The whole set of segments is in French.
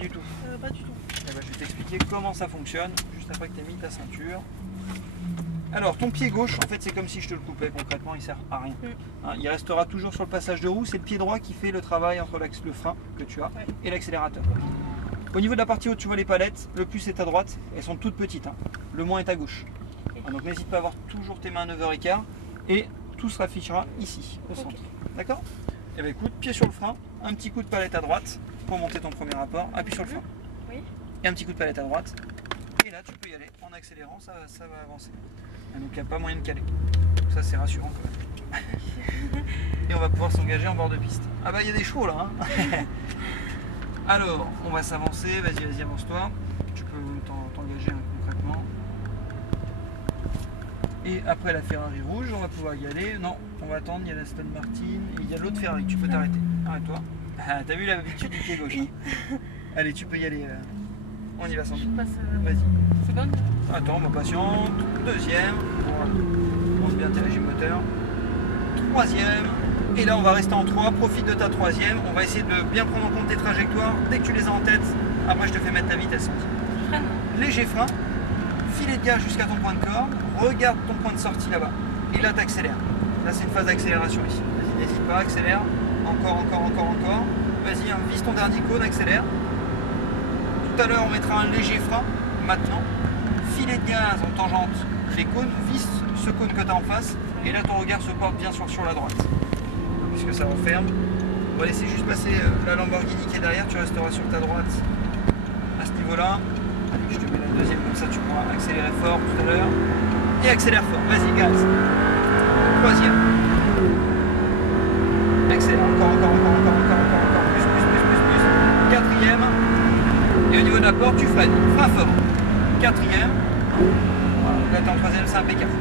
Du tout. Pas du tout. Eh ben, je vais t'expliquer comment ça fonctionne juste après que tu aies mis ta ceinture. Alors ton pied gauche, en fait c'est comme si je te le coupais concrètement, il sert à rien. Hein, il restera toujours sur le passage de roue, c'est le pied droit qui fait le travail entre le frein que tu as et l'accélérateur. Au niveau de la partie haute, tu vois les palettes, le plus est à droite, elles sont toutes petites, hein. Le moins est à gauche. Donc n'hésite pas à avoir toujours tes mains à 9h15 et tout se affichera ici, au centre. D'accord? Et bien écoute, pied sur le frein, un petit coup de palette à droite pour monter ton premier rapport, appuie sur le frein. Et un petit coup de palette à droite. Et là tu peux y aller, en accélérant, ça va avancer. Donc il n'y a pas moyen de caler. Ça c'est rassurant quand même. Et on va pouvoir s'engager en bord de piste. Ah bah il y a des chevaux là, hein. Alors, on va s'avancer, vas-y, avance-toi. Tu peux t'engager concrètement. Et après la Ferrari rouge, on va pouvoir y aller. Non, on va attendre, il y a la Aston Martin et il y a l'autre Ferrari, tu peux t'arrêter. Arrête-toi. Ah, t'as vu l'habitude du pied gauche, hein. Allez, tu peux y aller. On y va sans doute. Vas-y. Seconde. Attends, on patiente. Deuxième. Voilà. Monte bien tes régimes moteurs. Troisième. Et là, on va rester en 3. Profite de ta troisième. On va essayer de bien prendre en compte tes trajectoires. Dès que tu les as en tête, après, je te fais mettre ta vitesse. Freine. Léger frein. Filet de gaz jusqu'à ton point de corde. Regarde ton point de sortie là-bas. Et là, tu accélères. Là, c'est une phase d'accélération ici. Vas-y, n'hésite pas, accélère. Encore. Vas-y, hein, vise ton dernier cône, accélère. Tout à l'heure, on mettra un léger frein. Maintenant, filet de gaz en tangente. Les cônes, vise ce cône que tu as en face. Et là, ton regard se porte bien sûr sur la droite. Puisque ça referme. On va laisser juste passer la Lamborghini qui est derrière. Tu resteras sur ta droite à ce niveau-là. Je te mets la deuxième, comme ça tu pourras accélérer fort tout à l'heure. Et accélère fort. Vas-y, gaz. Troisième. Accélère. Encore. Plus. Quatrième. Et au niveau de la porte, tu freines. Frein fort. Quatrième. Voilà. Là, tu es en troisième, c'est impeccable.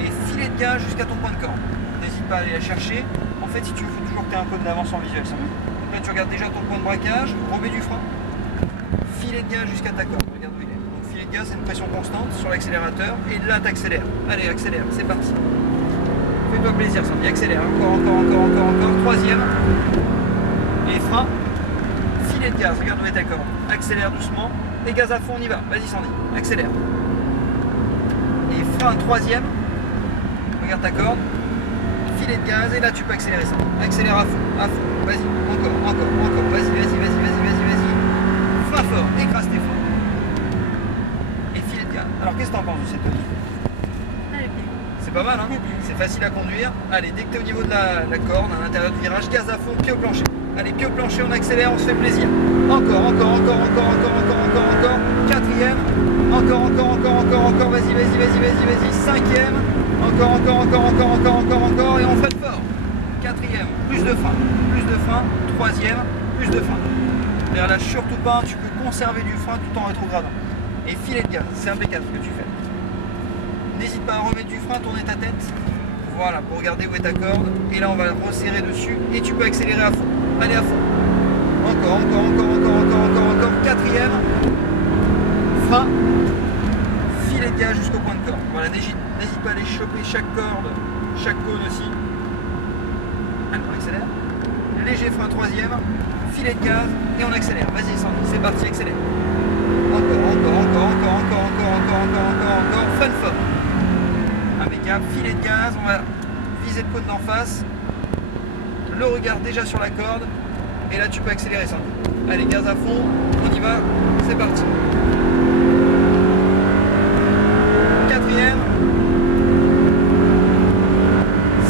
Et filet de gaz jusqu'à ton point de corde. N'hésite pas à aller la chercher. En fait, si tu veux, il faut toujours que tu aies un peu d'avance en visuel. Donc là, tu regardes déjà ton point de braquage, remets du frein. Filet de gaz jusqu'à ta corde. Regarde où il est. Donc, filet de gaz, c'est une pression constante sur l'accélérateur. Et là, tu accélères. Allez, accélère. C'est parti. Fais-toi plaisir, Sandy. Accélère. Encore. Troisième. Et frein. Filet de gaz. Regarde où est ta corde. Accélère doucement. Et gaz à fond, on y va. Vas-y, Sandy. Accélère. Et frein troisième. Regarde ta corde. Filet de gaz. Et là, tu peux accélérer ça. Accélère à fond. Vas-y. Encore. Vas-y. Frein fort. Écrase tes freins. Et filet de gaz. Alors, qu'est-ce que t'en penses de cette tenue? C'est pas mal, hein? C'est facile à conduire. Allez, dès que tu es au niveau de la corde, à l'intérieur du virage, gaz à fond, pied au plancher. Allez, pied au plancher, on accélère, on se fait plaisir. Encore. Quatrième. Encore. Vas-y. Cinquième. Encore. Et on freine fort. Quatrième. Plus de frein. Troisième. Plus de frein. Ne relâche surtout pas, tu peux conserver du frein tout en rétrogradant. Et filet de gaz, c'est impeccable ce que tu fais. N'hésite pas à remettre du frein, tourner ta tête. Voilà, pour regarder où est ta corde. Et là, on va resserrer dessus et tu peux accélérer à fond. Allez, à fond. Encore. Quatrième. Frein. Filet de gaz jusqu'au point de corde. Voilà, n'hésite pas à aller choper chaque corde, chaque cône aussi. Allez, on accélère. Léger frein troisième. Filet de gaz et on accélère. Vas-y, Sandy, c'est parti, accélère. Encore. Freine fort. Impeccable. Filet de gaz, on va viser le cône d'en face. Le regard déjà sur la corde. Et là, tu peux accélérer, Sandy. Allez, gaz à fond, on y va, c'est parti. Quatrième.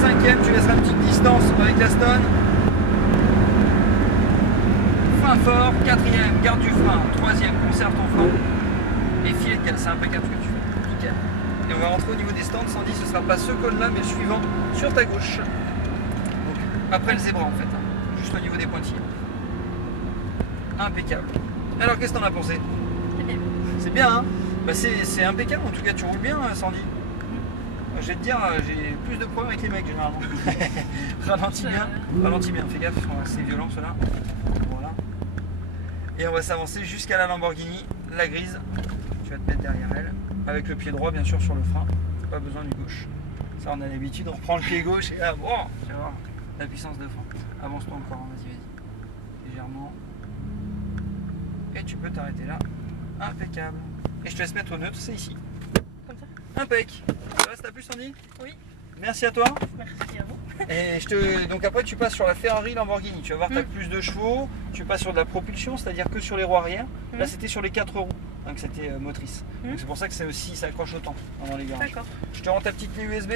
Cinquième, tu laisseras une petite distance avec la stone. Frein fort, quatrième, garde du frein, troisième, conserve ton frein. Et filet de gaz, c'est impeccable ce que tu fais. Nickel. Et on va rentrer au niveau des stands, Sandy, ce ne sera pas ce cône-là, mais le suivant sur ta gauche. Donc, après le zébra en fait, hein, juste au niveau des pointillés. Impeccable. Alors qu'est-ce que t'en as pensé? C'est bien, hein? Bah, c'est impeccable, en tout cas tu roules bien, Sandy. Je vais te dire, j'ai plus de problèmes avec les mecs généralement. Ralentis bien, fais gaffe, ils sont assez violents ceux-là. Voilà. Et on va s'avancer jusqu'à la Lamborghini, la grise. Tu vas te mettre derrière elle, avec le pied droit bien sûr sur le frein, pas besoin du gauche. Ça on a l'habitude, on reprend le pied gauche et là, oh, tu vas voir la puissance de frein. Avance-toi encore, vas-y. Légèrement. tu peux t'arrêter là. Impeccable. Et je te laisse mettre au neutre, c'est ici. Comme ça? Impec. Ça va, ça t'a plu, Sandy? Oui. Merci à toi. Merci à vous. Et donc après tu passes sur la Ferrari Lamborghini, tu vas voir que tu as plus de chevaux, tu passes sur de la propulsion, c'est-à-dire que sur les roues arrière. Là c'était sur les 4 roues, donc c'était motrice. Donc c'est pour ça que c'est aussi, ça accroche autant dans les garages. D'accord. Je te rends ta petite clé USB.